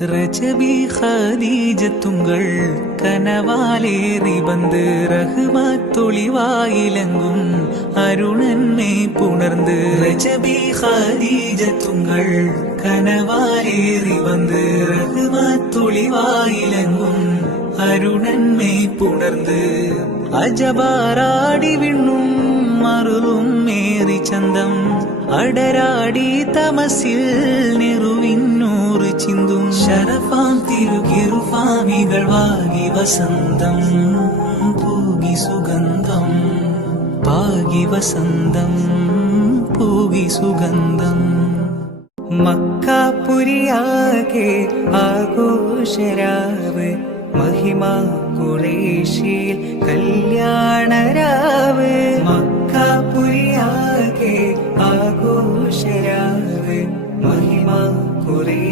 റജബി ഖദീജത്തുങ്കൾ കനവാലേറി bandh റഹ്മത്തൊളിവായിലങ്കും അരുണന്മേ പുണർന്ന് റജബി ഖദീജത്തുങ്കൾ കനവാലേറി bandh റഹ്മത്തൊളിവായിലങ്കും അരുണന്മേ പുണർന്ന് അജബാറാടി വിണ്ണും മറുതും merry ചന്തം അടരാടി തമസിൽ നെറുവിന്നൂറ് ചിന്തും ശരഫാം തിരുകിറുഫാമികൾ വാകി വസന്തം പൂകി സുഗന്ധം പാകി വസന്തം പൂകി സുഗന്ധം മക്കാപുരിയാകെ ആഘോഷരാവ് മഹിമ ഖുറൈശിൽ കല്യാണരാവ് മക്കാപുരിയാകെ ആഘോഷരാവ് മഹിമ ഖുറൈശിൽ